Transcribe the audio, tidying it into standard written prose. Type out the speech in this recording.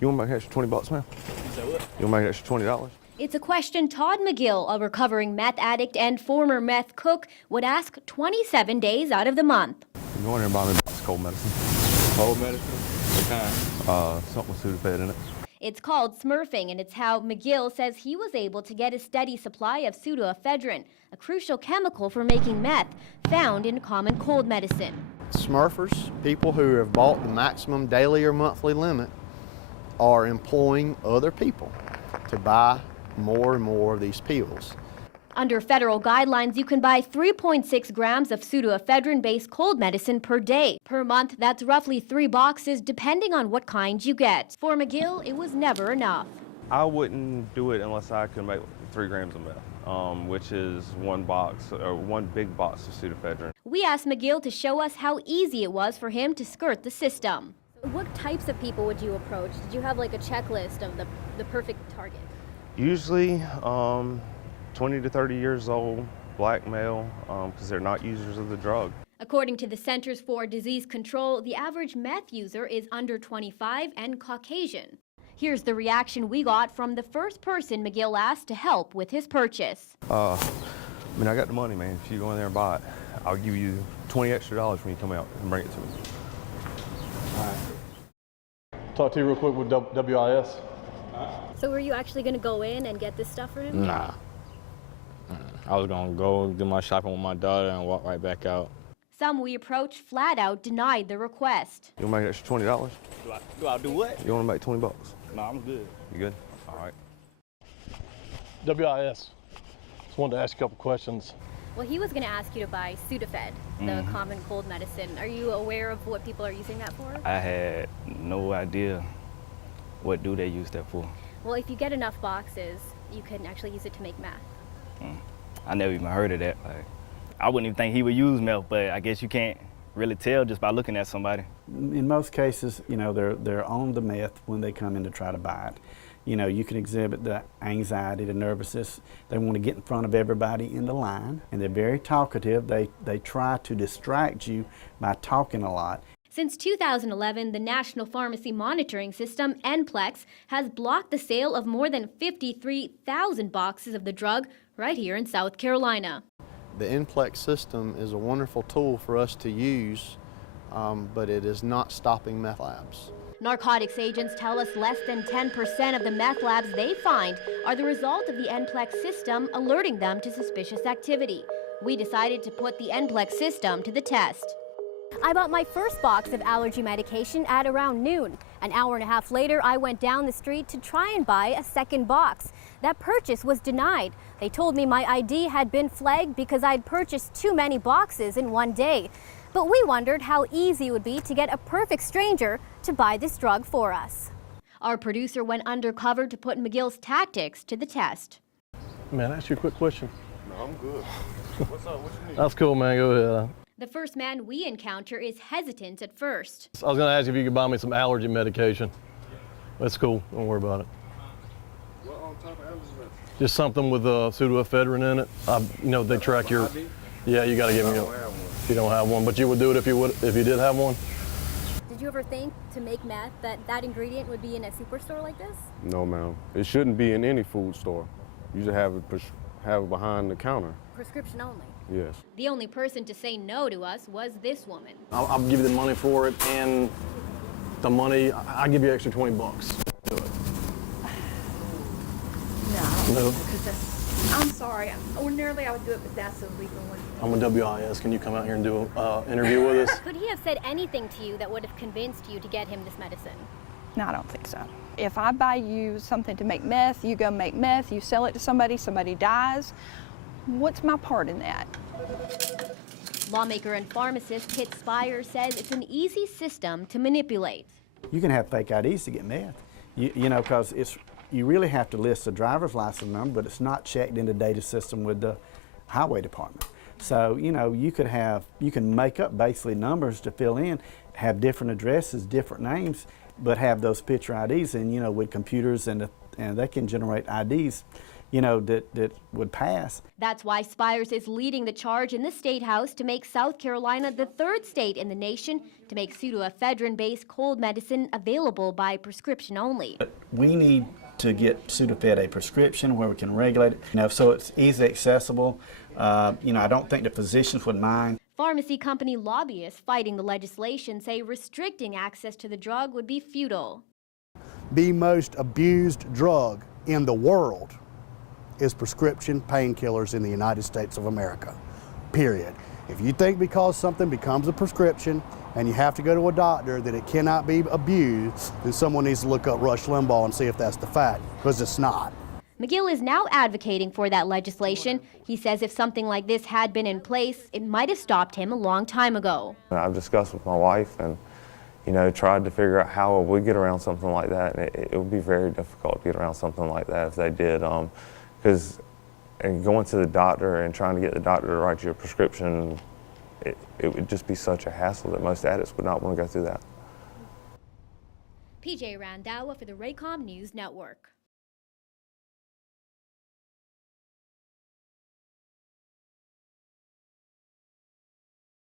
You want to make an extra 20 bucks, man? You want to make an extra $20? It's a question Todd McGill, a recovering meth addict and former meth cook, would ask 27 days out of the month. You go in there and buy me a box of cold medicine. Cold medicine? What kind? Something with Sudafed in it. It's called smurfing, and it's how McGill says he was able to get a steady supply of pseudoephedrine, a crucial chemical for making meth, found in common cold medicine. Smurfers, people who have bought the maximum daily or monthly limit, are employing other people to buy more and more of these pills. Under federal guidelines, you can buy 3.6 grams of pseudoephedrine-based cold medicine per day. Per month, that's roughly 3 boxes, depending on what kind you get. For McGill, it was never enough. I wouldn't do it unless I could make 3 grams of meth, which is one big box of pseudoephedrine. We asked McGill to show us how easy it was for him to skirt the system. What types of people would you approach? Did you have like a checklist of the perfect target? Usually 20 to 30 years old, black male, because they're not users of the drug. According to the Centers for Disease Control, the average meth user is under 25 and Caucasian. Here's the reaction we got from the first person McGill asked to help with his purchase. I got the money, man. If you go in there and buy it, I'll give you $20 extra when you come out and bring it to me. All right. Talk to you real quick with WIS. So were you actually going to go in and get this stuff for him? Nah. I was gonna go do my shopping with my daughter and walk right back out. Some we approached flat out denied the request. You want to make an extra $20? Do I do what? You want to make 20 bucks? No, I'm good. You good? All right. WIS. Just wanted to ask you a couple questions. Well, he was going to ask you to buy Sudafed, the common cold medicine. Are you aware of what people are using that for? I had no idea what do they use that for. Well, if you get enough boxes, you can actually use it to make meth. I never even heard of that. Like, I wouldn't even think he would use meth, but I guess you can't really tell just by looking at somebody. In most cases, you know, they're on the meth when they come in to try to buy it. You know, you can exhibit the anxiety, the nervousness. They want to get in front of everybody in the line, and they're very talkative. They try to distract you by talking a lot. Since 2011, the National Pharmacy Monitoring System, NPLEX, has blocked the sale of more than 53,000 boxes of the drug right here in South Carolina. The NPLEX system is a wonderful tool for us to use, but it is not stopping meth labs. Narcotics agents tell us less than 10% of the meth labs they find are the result of the NPLEX system alerting them to suspicious activity. We decided to put the NPLEX system to the test. I bought my first box of allergy medication at around noon. An hour and a half later, I went down the street to try and buy a second box. That purchase was denied. They told me my ID had been flagged because I'd purchased too many boxes in one day. But we wondered how easy it would be to get a perfect stranger to buy this drug for us. Our producer went undercover to put McGill's tactics to the test. Man, ask you a quick question. No, I'm good. What's up? What you need? That's cool, man. Go ahead. The first man we encounter is hesitant at first. I was going to ask if you could buy me some allergy medication. That's cool. Don't worry about it. What type of allergy medicine? Just something with pseudoephedrine in it. You know, they track your. Yeah, you got to give me. If you don't have one, but you would do it if you did have one. Did you ever think to make meth that ingredient would be in a superstore like this? No, ma'am. It shouldn't be in any food store. You should have it behind the counter. Prescription only. Yes. The only person to say no to us was this woman. I'll give you the money for it, and the money, I'll give you extra 20 bucks. Do it. No. I'm sorry. Ordinarily I would do it, but that's illegal. I'm a WIS. Can you come out here and do an interview with us? Could he have said anything to you that would have convinced you to get him this medicine? No, I don't think so. If I buy you something to make meth, you go make meth, you sell it to somebody dies, what's my part in that? Lawmaker and pharmacist Kit Spire says it's an easy system to manipulate. You can have fake IDs to get meth. You know, because you really have to list the driver's license number, but it's not checked in the data system with the highway department. So, you know, you can make up basically numbers to fill in, have different addresses, different names, but have those picture IDs, and you know, with computers and they can generate IDs you know, that would pass. That's why Spires is leading the charge in the State House to make South Carolina the third state in the nation to make pseudoephedrine-based cold medicine available by prescription only. We need to get Sudafed a prescription where we can regulate it, you know, so it's easily accessible. You know, I don't think the physicians would mind. Pharmacy company lobbyists fighting the legislation say restricting access to the drug would be futile. The most abused drug in the world is prescription painkillers in the United States of America, period. If you think because something becomes a prescription and you have to go to a doctor that it cannot be abused, then someone needs to look up Rush Limbaugh and see if that's the fact, because it's not. McGill is now advocating for that legislation. He says if something like this had been in place, it might have stopped him a long time ago. I've discussed with my wife and, you know, tried to figure out how we get around something like that. And it would be very difficult to get around something like that if they did. Because going to the doctor and trying to get the doctor to write you a prescription, it would just be such a hassle that most addicts would not want to go through that. PJ Randhawa for the Raycom News Network.